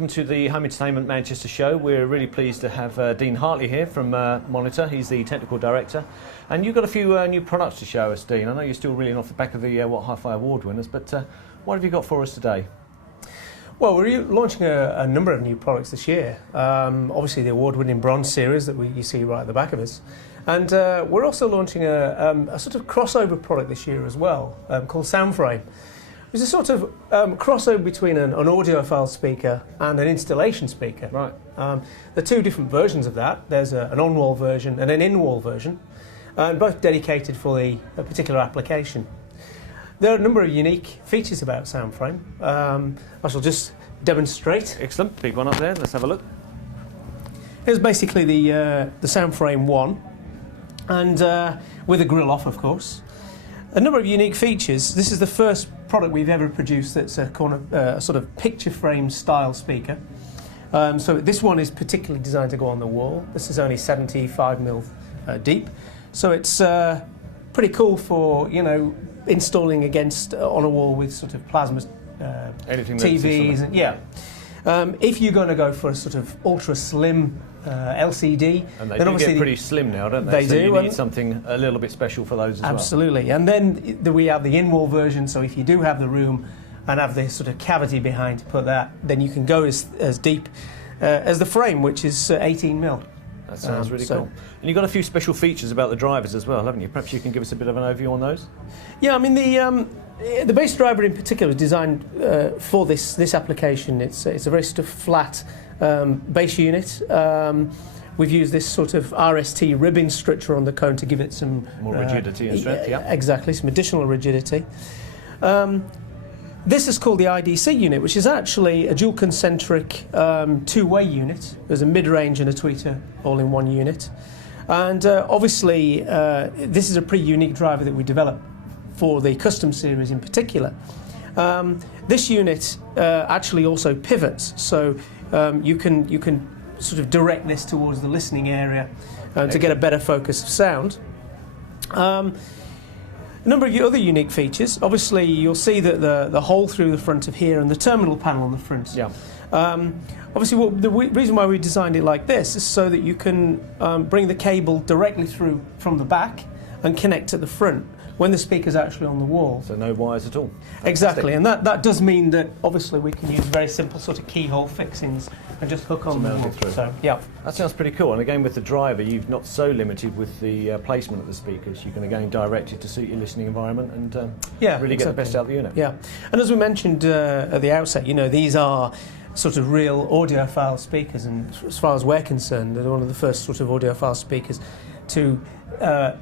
welcome to the Home Entertainment Manchester show. We're really pleased to have Dean Hartley here from Monitor. He's the technical director. And you've got a few new products to show us, Dean. I know you're still reeling off the back of the What Hi-Fi Award winners, but what have you got for us today? Well, we're launching a number of new products this year. Obviously, the award-winning Bronze series that you see right at the back of us. And we're also launching a sort of crossover product this year as well, called Soundframe. It's a sort of crossover between an audiophile speaker and an installation speaker. Right. There are two different versions of that. There's an on-wall version and an in-wall version, both dedicated for a particular application. There are a number of unique features about Soundframe. I shall just demonstrate. Excellent. Big one up there. Let's have a look. Here's basically the Soundframe 1, and with a grill off, of course. A number of unique features. This is the first product we've ever produced that's a sort of picture frame style speaker. So this one is particularly designed to go on the wall. This is only 75mm deep, so it's pretty cool for, you know, installing against on a wall with sort of plasma TVs. And, yeah. If you're going to go for a sort of ultra slim LCD, and they do get pretty slim now, don't they? They so do. You need something a little bit special for those as well. Absolutely. And then we have the in-wall version. So if you do have the room and have this sort of cavity behind to put that, then you can go as deep as the frame, which is 18mm. That sounds really cool. And you've got a few special features about the drivers as well, haven't you? Perhaps you can give us a bit of an overview on those? Yeah, I mean, the bass driver in particular is designed for this application. It's a very sort of flat bass unit. We've used this sort of RST ribbon structure on the cone to give it some more rigidity and strength. Yeah, exactly, some additional rigidity. This is called the IDC unit, which is actually a dual concentric two-way unit. There's a mid-range and a tweeter all in one unit. And obviously, this is a pretty unique driver that we developed for the custom series in particular. This unit actually also pivots, so you can sort of direct this towards the listening area to get a better focus of sound. A number of other unique features. Obviously, you'll see that the hole through the front of here and the terminal panel on the front. Yeah. Obviously, the reason why we designed it like this is so that you can bring the cable directly through from the back and connect at the front when the speaker's actually on the wall. So no wires at all. Exactly, and that does mean that obviously we can use very simple sort of keyhole fixings and just hook on the wall. So, yeah. That sounds pretty cool. And again, with the driver, you're not so limited with the placement of the speakers. You can again direct it to suit your listening environment and really get the best out of the unit. Yeah, and as we mentioned at the outset, you know, these are sort of real audiophile speakers, and as far as we're concerned, they're one of the first sort of audiophile speakers to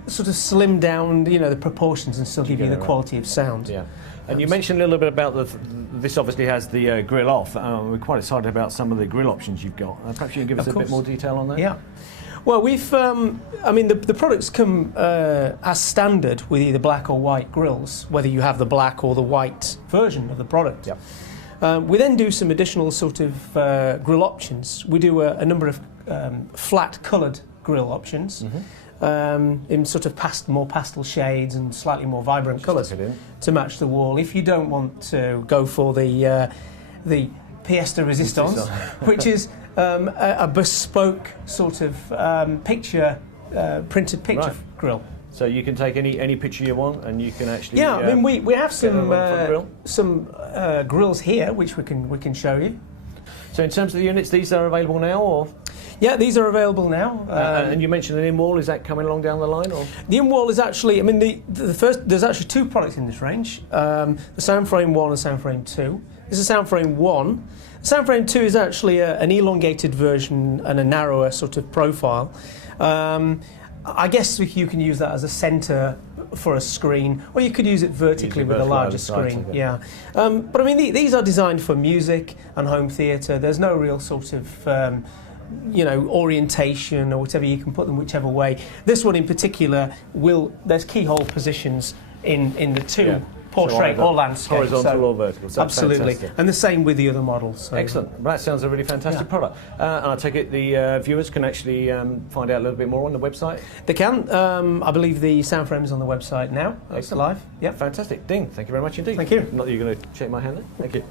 sort of slim down, you know, the proportions and still give you the quality of sound. Yeah. And you mentioned a little bit about this obviously has the grill off. We're quite excited about some of the grill options you've got. Perhaps you can give us a bit more detail on that? Yeah. Well, we've, I mean, the products come as standard with either black or white grills, whether you have the black or the white version of the product. Yeah. We then do some additional sort of grill options. We do a number of flat coloured grill options. Mm-hmm. In sort of more pastel shades and slightly more vibrant colours to match the wall. If you don't want to go for the pièce de résistance, which is a bespoke sort of printed picture grill. So you can take any picture you want, and you can actually. Yeah, I mean we have some grills here which we can show you. So in terms of the units, these are available now, or? Yeah, these are available now. And you mentioned an in-wall. Is that coming along down the line, or? The in-wall is actually, I mean, the first. There's actually two products in this range: the Soundframe 1 and Soundframe 2. This is Soundframe 1. Soundframe 2 is actually an elongated version and a narrower sort of profile. I guess you can use that as a centre for a screen, or you could use it vertically with a larger screen. Yeah, but I mean, these are designed for music and home theatre. There's no real sort of you know, orientation or whatever. You can put them whichever way. This one in particular there's keyhole positions in the two. Yeah. Portrait or landscape. Horizontal or vertical. So absolutely. fantastic. And the same with the other models. So. Excellent. Well, that sounds a really fantastic product. And I take it the viewers can actually find out a little bit more on the website? They can. I believe the Soundframe is on the website now. It's live. Yeah. Fantastic. Dean, thank you very much indeed. Thank you. Not that you're going to shake my hand there. Thank you.